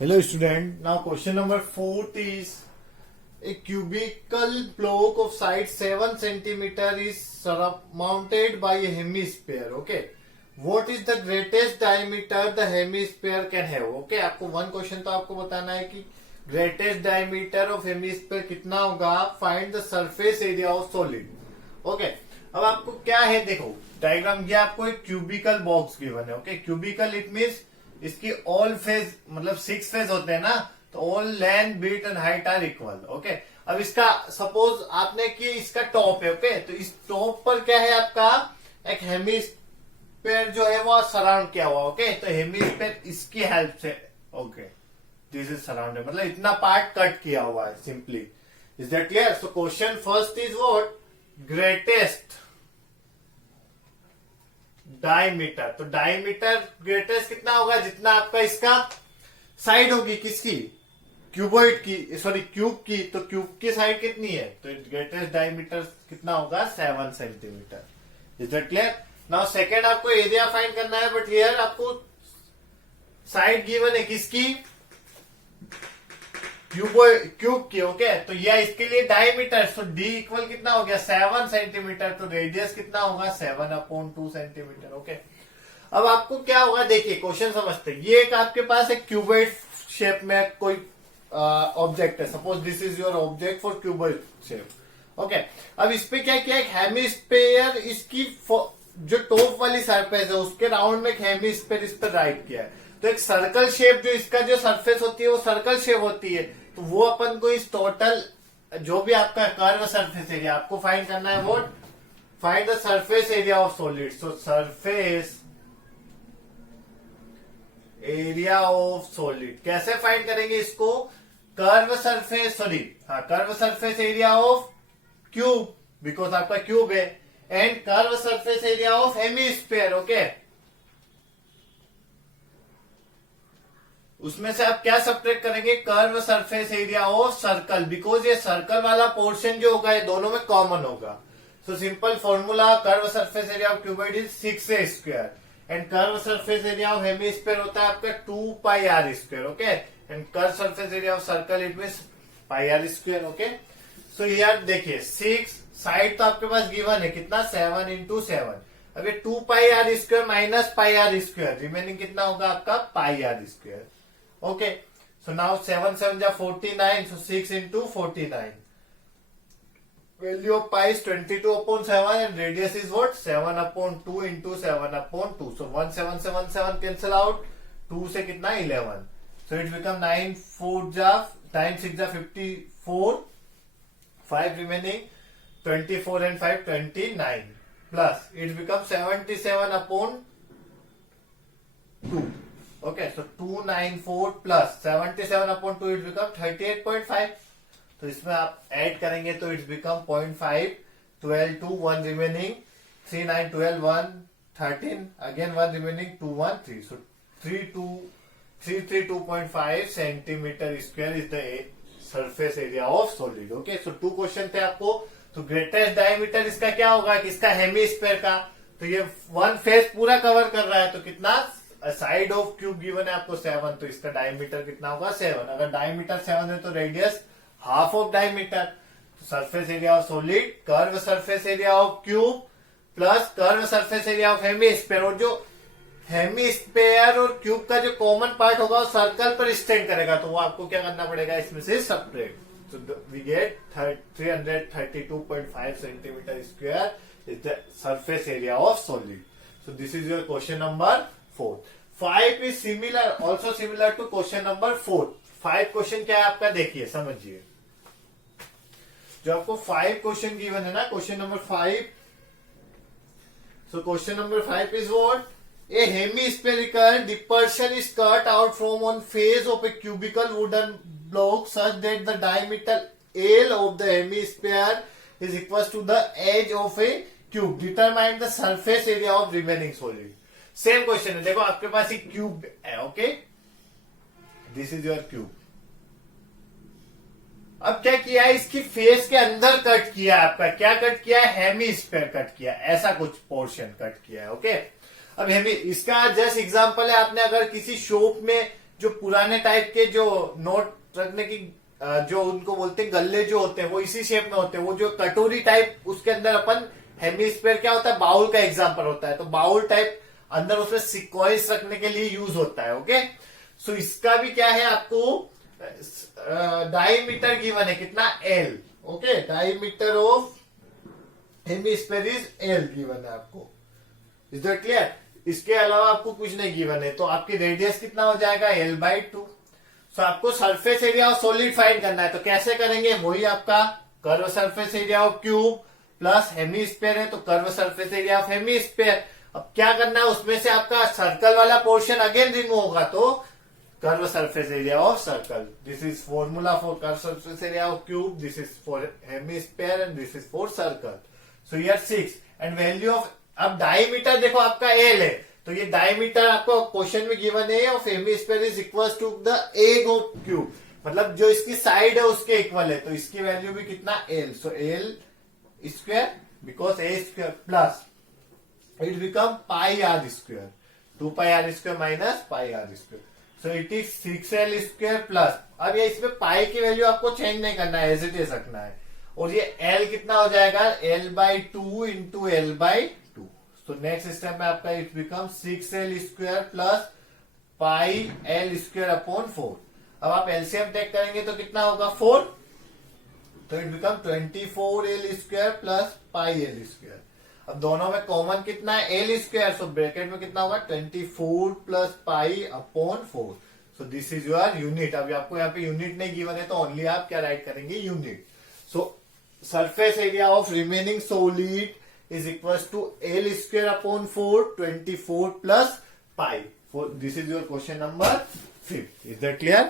Hello student, now question number 4 is a cubical block of side 7 centimeter is surmounted by a hemisphere. Okay, what is the greatest diameter the hemisphere can have? Okay, आपको one question तो आपको बताना है कि greatest diameter of hemisphere कितना होगा. Find the surface area of solid. Okay, अब आपको क्या है, देखो डायग्राम, ये आपको एक क्यूबिकल बॉक्स गिवन है. ओके, क्यूबिकल इट मीन्स इसकी ऑल फेज मतलब 6 फेज होते हैं ना, तो all length breadth and height are equal. Okay, अब इसका सपोज आपने कि इसका टॉप है. ओके, तो इस टॉप पर क्या है आपका एक हेमिस्फीयर जो है वो सराउंड किया हुआ. ओके, तो हेमिस्फीयर इसकी हेल्प से, ओके दिस इज सराउंडेड, मतलब इतना पार्ट कट किया हुआ है simply. Is that clear? So question first is what? Greatest diameter. तो डायमीटर ग्रेटेस्ट कितना होगा? जितना आपका इसका साइड होगी किसकी, क्यूबॉइड की, सॉरी क्यूब की. तो क्यूब की साइड कितनी है? तो ग्रेटेस्ट डायमीटर कितना होगा? 7 centimetre. Is that clear? Now second आपको एरिया फाइंड करना है, बट हियर आपको साइड गिवन है किसकी? क्यूब की. ओके, तो यह इसके लिए डायमीटर, सो डी इक्वल कितना हो गया? 7 सेंटीमीटर. तो रेडियस कितना होगा? 7/2 सेंटीमीटर. ओके, अब आपको क्या होगा, देखिए क्वेश्चन समझते हैं. ये एक आपके पास एक क्यूबॉइड शेप में कोई ऑब्जेक्ट है. Suppose this is your object for cuboid shape. Okay, अब इस पे क्या किया? एक हेमिस्फीयर, इसकी जो टॉप वाली सरफेस है उसके राउंड में एक हेमिस्फीयर इस पर राइट किया है. तो एक सर्कल शेप, जो इसका जो सरफेस होती है वो सर्कल शेप होती है. तो वो अपन को इस टोटल जो भी आपका कर्व सरफेस एरिया आपको फाइंड करना है. What? Find the surface area of solid. So surface area of solid कैसे फाइंड करेंगे इसको? कर्व सरफेस, सॉरी हाँ, curve surface area of cube, because आपका क्यूब है, and curve surface area of hemisphere. Okay, उसमें से आप क्या सब्ट्रैक्ट करेंगे? Curve surface area of circle, because ये सर्कल वाला पोर्शन जो होगा ये दोनों में कॉमन होगा. सो simple formula, curve surface area of cuboid is 6a square and curve surface area of hemisphere होता है आपका 2πr square. Okay, and curve surface area of circle it means πr square. Okay, so यार देखिए 6 side तो आपके पास given है कितना? 7/7. अब ये 2πr square minus πr square, remaining कितना होगा आपका? πr square. Okay, so now 7 7 are 49, so 6 into 49. Value of pi is 22/7 and radius is what? 7/2 into 7/2. So 1777 cancel out. 2 से कितना? 11. So it become 9 6 are 54. 5 remaining 24 and 5 29. Plus it becomes 77/2. Okay, so 294 plus 77/2 it become 38.5. तो इसमें आप add करेंगे तो it's become 0.5, 12 2 1 remaining 3 9 12 1 13 again 1 remaining 2 1 3. So 332.5 centimetre square is the surface area of solid. Okay, so 2 question थे आपको. तो greatest diameter इसका क्या होगा? किसका? हेमिस्फीयर का. तो ये 1 फेस पूरा कवर कर रहा है, तो कितना? साइड ऑफ क्यूब गिवन है आपको 7, तो इसका डायमीटर कितना होगा? 7. अगर डायमीटर 7 है तो रेडियस हाफ ऑफ डायमीटर. तो surface area of solid, curve surface area of cube plus curve surface area of hemisphere. और जो हेमिस्फीयर और क्यूब का जो कॉमन पार्ट होगा वो सर्कल पर स्टैंड करेगा, तो वो आपको क्या करना पड़ेगा? इसमें से सब्ट्रैक्ट. तो we get 332.5 centimetre square is the surface area of solid. So this is your question number 4. 5 is similar, also similar to question number 4. 5 question क्या है आपका? देखिए समझिए, जो आपको 5 क्वेश्चन गिवन है ना, question number 5. So question number 5 is what? A hemispherical dispersion is cut out from one face of a cubical wooden block such that the diameter L of the hemisphere is equal to the edge of a cube. Determine the surface area of remaining solid. Same question है, देखो आपके पास एक cube है. Okay, this is your cube. अब क्या किया है? इसकी फेस के अंदर कट किया है. आपका क्या कट किया है? हेमिस्फीयर कट किया, ऐसा कुछ पोर्शन कट किया है. ओके, अब इसका जस्ट एग्जांपल है, आपने अगर किसी शॉप में जो पुराने टाइप के जो नोट रखने की जो उनको बोलते हैं गल्ले जो होते हैं वो इसी शेप में होते हैं। वो जो कटोरी टाइप उसके अंदर अपन हेमिस्फीयर क्या होता है, बाउल का एग्जांपल होता है, तो बाउल टाइप अंदर उसमें सिक्वेंस रखने के लिए यूज होता है। ओके, सो इसका भी क्या है, आपको डायमीटर गिवन है कितना, L. Okay, diameter of hemisphere is L given है आपको। Is that clear? इसके अलावा आपको कुछ नहीं गिवन है, तो आपकी रेडियस कितना हो जाएगा, L/2। सो आपको surface area of solid find करना है, तो कैसे करेंगे, वही आपका curve surface area of cube plus hemisphere है, तो curve surface area of hemisphere. अब क्या करना है, उसमें से आपका सर्कल वाला पोर्शन अगेन रिमूव होगा, तो curve surface area of circle. This is formula for curve surface area of cube, this is for hemisphere and this is for circle. So here 6 and value of, अब diameter देखो आपका L है, तो ये diameter आपको question में given है of hemisphere is equal to the एग ऑफ क्यूब, मतलब जो इसकी साइड है उसके इक्वल है, तो इसकी वैल्यू भी कितना, L. So L square because a square plus it become pi r square, 2 pi r square minus pi r square. So it is 6L square plus, अब ये इसमें पाई की वैल्यू आपको चेंज नहीं करना है, एज इट इज रखना है, और ये L कितना हो जाएगा, L/2 इंटू L/2। तो नेक्स्ट स्टेप में आपका it become 6L square plus pi L square upon 4। अब आप एलसीएम टेक करेंगे तो कितना होगा, 4, तो it become 24L square plus pi L square. अब दोनों में कॉमन कितना है, L स्क्वायर, सो ब्रैकेट में कितना होगा, 24 plus pi upon 4। So this is your unit. अभी आपको यहाँ पे यूनिट नहीं गिवन है, तो ओनली आप क्या राइट करेंगे, unit. So surface area of remaining solid is equals to L square upon 4, 24 plus pi. This is your question number 5. Is that clear?